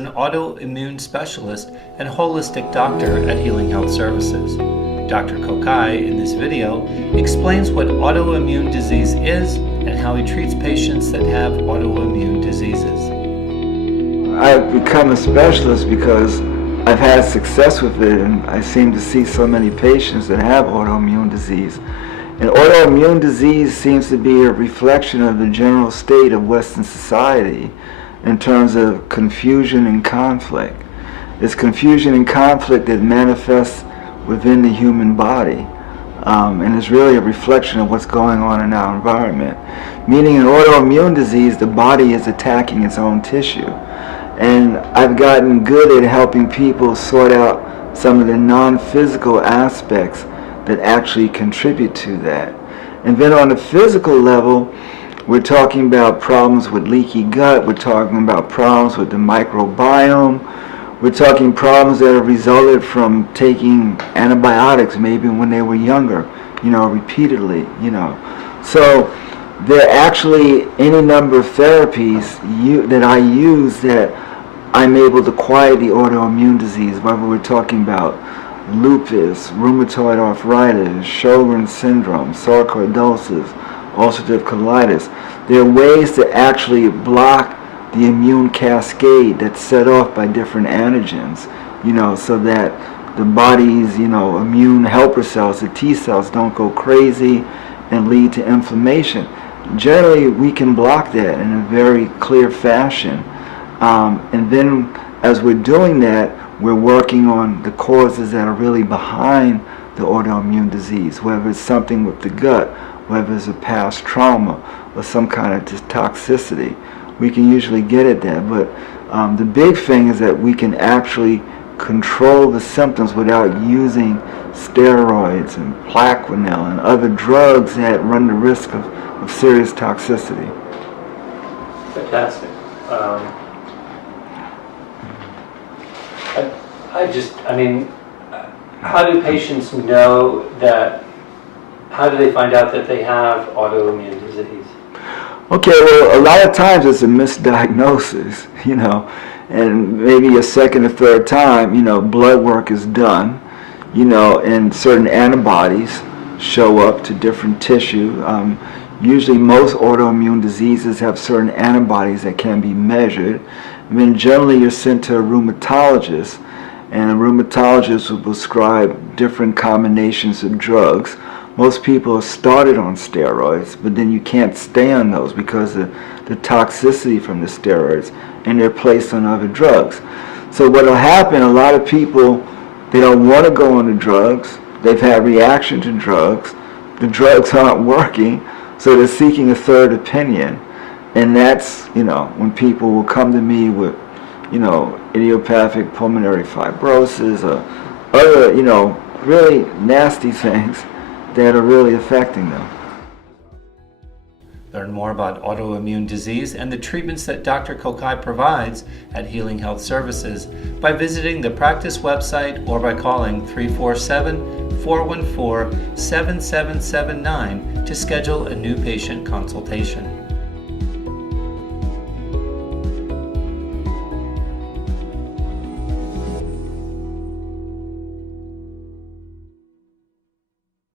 an autoimmune specialist and holistic doctor at Healing Health Services. Dr. Kokayi, in this video, explains what autoimmune disease is and how he treats patients that have autoimmune diseases. I've become a specialist because I've had success with it, and I seem to see so many patients that have autoimmune disease. And autoimmune disease seems to be a reflection of the general state of Western society in terms of confusion and conflict. It's confusion and conflict that manifests within the human body, and it's really a reflection of what's going on in our environment. Meaning in autoimmune disease, the body is attacking its own tissue. And I've gotten good at helping people sort out some of the non-physical aspects that actually contribute to that. And then on the physical level, we're talking about problems with leaky gut, we're talking about problems with the microbiome, we're talking problems that are resulted from taking antibiotics maybe when they were younger, repeatedly, So there are actually any number of therapies that I use that I'm able to quiet the autoimmune disease, whether we're talking about lupus, rheumatoid arthritis, Sjogren's syndrome, sarcoidosis, ulcerative colitis. There are ways to actually block the immune cascade that's set off by different antigens, so that the body's, immune helper cells, the T cells, don't go crazy and lead to inflammation. Generally, we can block that in a very clear fashion. And then as we're doing that, we're working on the causes that are really behind the autoimmune disease, whether it's something with the gut, whether it's a past trauma or some kind of toxicity. We can usually get at that, but the big thing is that we can actually control the symptoms without using steroids and Plaquenil and other drugs that run the risk of serious toxicity. Fantastic. How do patients know that, how do they find out that they have autoimmune disease? Okay, well, a lot of times it's a misdiagnosis, and maybe a second or third time, blood work is done, and certain antibodies show up to different tissue. Usually most autoimmune diseases have certain antibodies that can be measured. And then generally you're sent to a rheumatologist, and a rheumatologist will prescribe different combinations of drugs. Most people are started on steroids, but then you can't stay on those because of the toxicity from the steroids, and they're placed on other drugs. So what will happen, a lot of people, they don't want to go on the drugs, they've had reaction to drugs, the drugs aren't working, so they're seeking a third opinion. And that's, when people will come to me with, idiopathic pulmonary fibrosis or other, really nasty things that are really affecting them. Learn more about autoimmune disease and the treatments that Dr. Kokayi provides at Healing Health Services by visiting the practice website or by calling 347-414-7779 to schedule a new patient consultation.